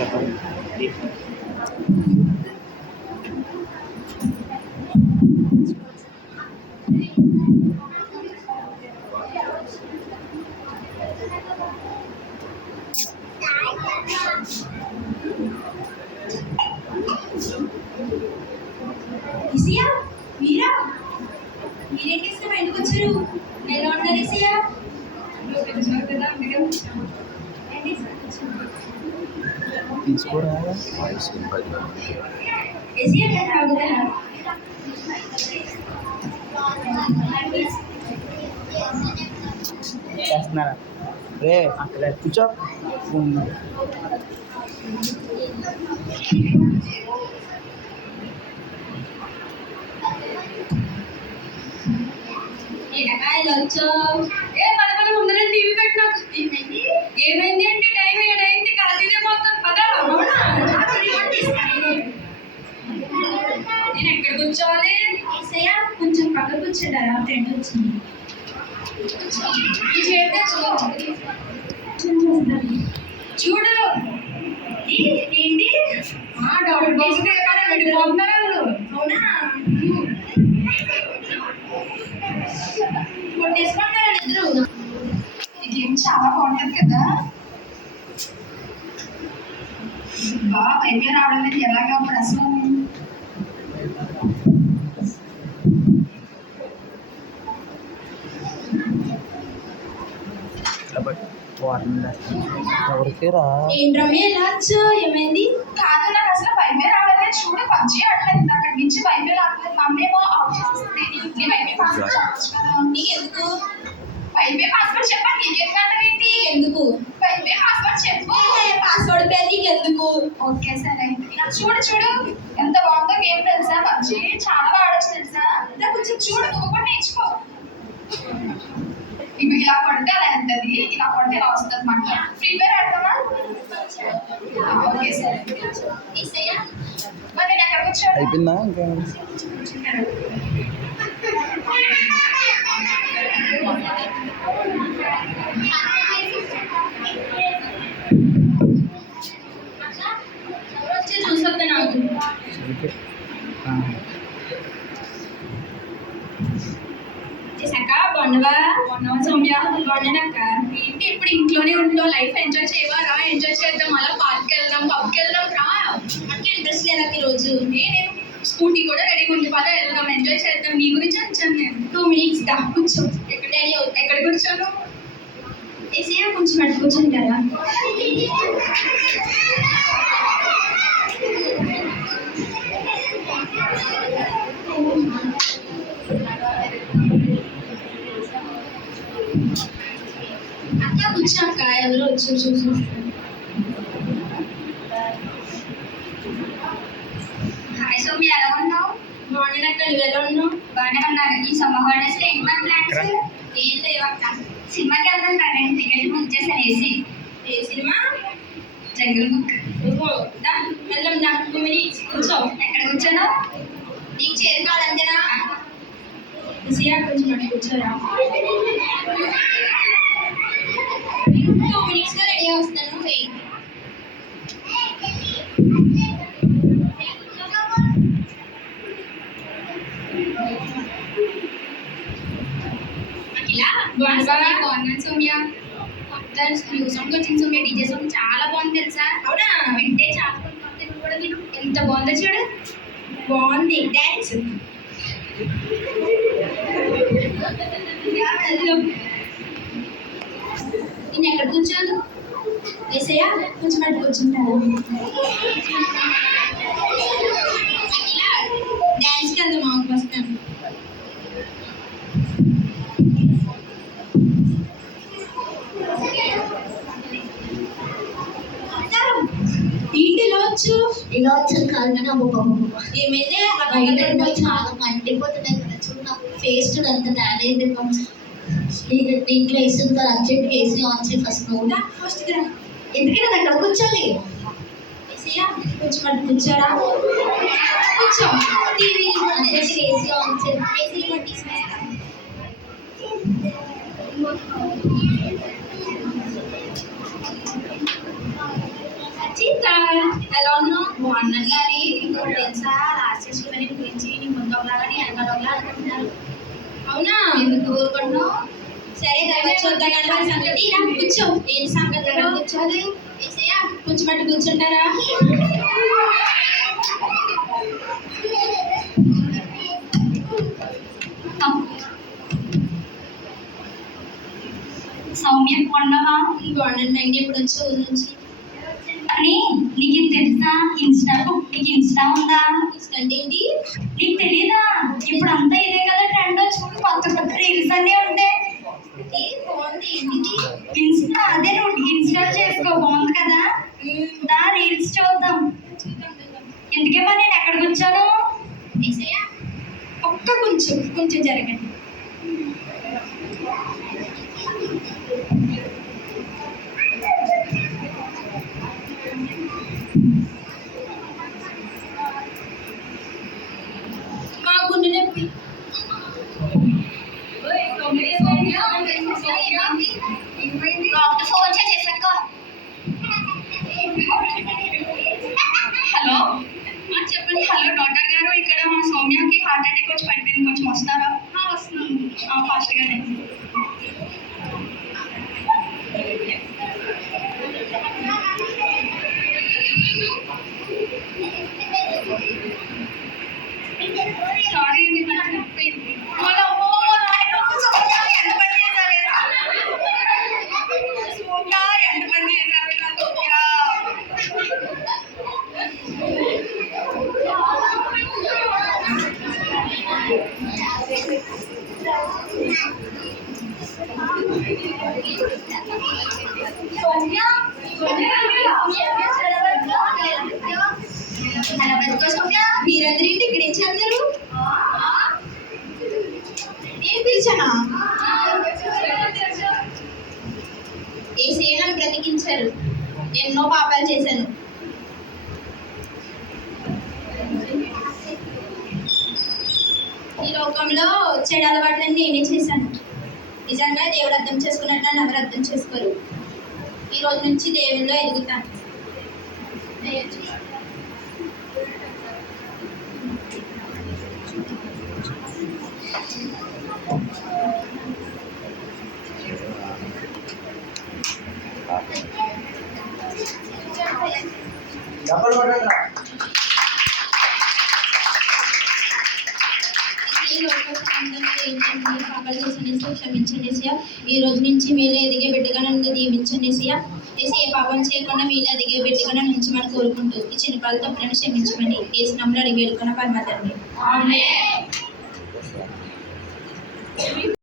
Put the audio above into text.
చెప్పండి. ఇసియా మీరా మీరేం చేసిన ఎందుకు వచ్చారు? ఎలా ఉన్నారు ఇసియా? తీసుకోరా ఇసియా కదా చేస్తున్నారా రే అక్కడ కూర్చో. టీవీ పెట్టినా ఏమైంది అంటే టైం ఏడైంది కలతీదే మొత్తం పదా. నేను ఎక్కడ కూర్చోవాలి? కొంచెం పక్క కూర్చుంటారా? ఫ్రెండ్ వచ్చింది. చూడు ఏంటి డబుల్ బాక్స్ వెళ్ళిపోతున్నారు. అవునా కొట్టేసుకుంటారా ఇద్దరు? ఈ గేమ్ చాలా బాగుంటుంది కదా. బాగా అయిపోయి రావడం అనేది ఎలాగా ప్రశ్న. ఎవరికి రా ఏంట్రమ్య ఎలా వచ్చా? ఏమైంది? కాదు నాకు అసలు వైఫై రావట్లేదు. చూడు పబ్జీ ఆడలేదు అక్కడి నుంచి వైఫై రావట్లేదు. మమ్మీ ఏమో ఆఫ్ చేస్తుంది. నీ వైఫై పాస్వర్డ్ చెప్పచ్చు కదా. నీకెందుకు వైఫై పాస్వర్డ్ చెప్పా? నీకెందుకు ఏంటి? ఎందుకు వైఫై పాస్వర్డ్ చెప్పు. పాస్వర్డ్ పేరు నీకెందుకు? ఓకే సరే. చూడు చూడు ఎంత బాగుందో గేమ్ తెలుసా? పబ్జీ చాలా బాగా ఆడొచ్చు తెలుసా? కొంచెం చూడు నువ్వు కూడా నేర్చుకో. ఇప్పుడు ఇలా కొడితే అలా వెళ్తుంది, ఇలా కొడితే ఇలా వస్తుంది అన్నమాట. Free fire ఆడతామా? ఓకే సరే. మరి నేను ఎక్కడికి వచ్చాను? అయిపోయిందా ఇంకా? చూసొద్దా నాకు? చేశాక బాగున్నావా? సౌమ్య బాగున్నానక్క. ఏంటి ఇప్పుడు ఇంట్లోనే ఉంటావు? లైఫ్ ఎంజాయ్ చేయవా? రా ఎంజాయ్ చేద్దాం. అలా పార్క్కి వెళ్దాం, పబ్కి వెళ్దాం. రా అంటే ఇంట్రెస్ట్ లేదా ఈరోజు? నేను స్కూటీ కూడా రెడీగా ఉండి పద వెళ్దాం, ఎంజాయ్ చేద్దాం. నీ గురించి వచ్చాను నేను. 2 minutes దా కూర్చో. ఎక్కడ కూర్చోను? ఏసీఆ కొంచెం అటు కూర్చుంటారా? అక్క కూర్చోక్క. ఎవరో వచ్చి చూసి. హాయ్ సౌమ్య, ఎలా ఉన్నావు? బాగున్నానక్క. నువ్వు ఎలా ఉన్నావు? బాగానే ఉన్నాను. ఈ సమ్మర్ హాలిడేస్ లో ఏంటి మన ప్లాన్స్? ఏం లేవక్క. సినిమాకి వెళ్దాం కదా. టికెట్ బుక్ చేశాను. ఏ సినిమా? జంగల్ బుక్. వెళ్దాం దా. 2 minutes కూర్చో. ఎక్కడ కూర్చోను? నీకు చేరుకోవాలంతేనా? ఈసీఆ కొంచెం అటు కూర్చోరా. 2 minutes లో రెడీ వస్తాను. వెయిట్. బాగున్నాను సౌమ్య. న్యూ సాంగ్ వచ్చింది సౌమ్య. డీజే సాంగ్ చాలా బాగుంది తెలుసా? అవునా? వింటే చాలా బాగుంది. నువ్వు కూడా విను. ఎంత బాగుందో చూడు. బాగుంది డాన్స్. నేను ఎక్కడ కూర్చోను? ఏసయ్యా కొంచెం అటు కూర్చుంటాను. ఇలా డాన్స్కి వెళ్దాం. మాకు వస్తాను. ఇలా వచ్చాను కాదు కానీ ఏమైతే చాలా మండిపోతున్నాయి కదా. చూడు నాకు ఫేస్ చూడు అంత ట్యాన్ అయింది. నీకు వేసిన అర్జెంట్గా ఏసీ ఆన్ చేయి ఫస్ట్. నువ్వు ఎందుకంటే నేను అక్కడ కూర్చోాలి. కొంచెం అటు కూర్చోరా. కూర్చో. టీవీ ఏసీ ఆన్ చేయి. ఏసీ బట్టి సీతా ఎలా ఉన్నావు? బాగున్నాను కానీ ఇంకోటి తెలుసా, లాస్ట్ చేసుకున్న నీ గురించి నీ ముందు ఒకలాగా నీ వెనకాల ఒకలా అనుకుంటున్నారు. అవునా? ఎందుకు ఊరుకుంటున్నావు? సరే తర్వాత చూద్దాం కానీ వాళ్ళ సంగతి. రా కూర్చో. ఏంటి సంగతి? ఎక్కడ కూర్చోవాలి? ఏసయ్యా కూర్చోబెట్టి కూర్చుంటారా? సౌమ్య కొన్నావా? బాగున్నాను మైండ్. ఎప్పుడు వచ్చావు ఊరు నుంచి? అని నీకు ఇది తెలుసా? నీకు ఇన్స్టా ఉందా? అంటే ఏంటి? నీకు తెలీదా? ఇప్పుడు అంతా ఇదే కదా ట్రెండ్. చూడు కొత్త కొత్త రీల్స్ అన్నీ ఉంటాయి. బాగుంది. ఏంటిది? ఇన్స్టా అదే, నువ్వు ఇన్స్టాల్ చేసుకో. బాగుంది కదా? దా రీల్స్ చూద్దాం. ఎందుకేమో నేను ఎక్కడికి వచ్చాను? ఏసయ్యా ఒక్క కొంచెం జరగండి. మా గుండె నొప్పి. డాక్టర్ ఫోన్ చేసాక హలో చెప్పండి. హలో డాక్టర్ గారు, ఇక్కడ మా సౌమ్యకి హార్ట్ అటాక్ వచ్చి పడిపోయింది, కొంచెం వస్తారా? వస్తున్నాను ఫాస్ట్గానే. సారీ అండి, నాకు నొప్పింది. మీరందరేంటి ఇక్కడ ఏం చేస్తారు? నేను పిలిచానా? ఏసయ్య నన్ను బ్రతికించారు. ఎన్నో పాపాలు చేశాను. ఈ లోకంలో చెడు అలవాట్లన్నీ నేనే చేశాను. నిజంగా దేవుడు అర్థం చేసుకున్నట్టు నన్ను ఎవరు అర్థం చేసుకోరు. ఈ రోజు నుంచి దేవుల్లో ఎదుగుతాను. క్షమించండి సియా. ఈ రోజు నుంచి మీలో ఎదిగే బిడ్డగా నన్ను దీవించండి సియా. ఏ పాపం చేయకుండా మీలో ఎదిగే బిడ్డగా నన్ను ఉంచమని కోరుకుంటూ ఈ చిన్న పాలు తప్పులను క్షమించమని ఏసు నామములో అడిగి వేడుకున్న పరమ తండ్రి. ఆమేన్.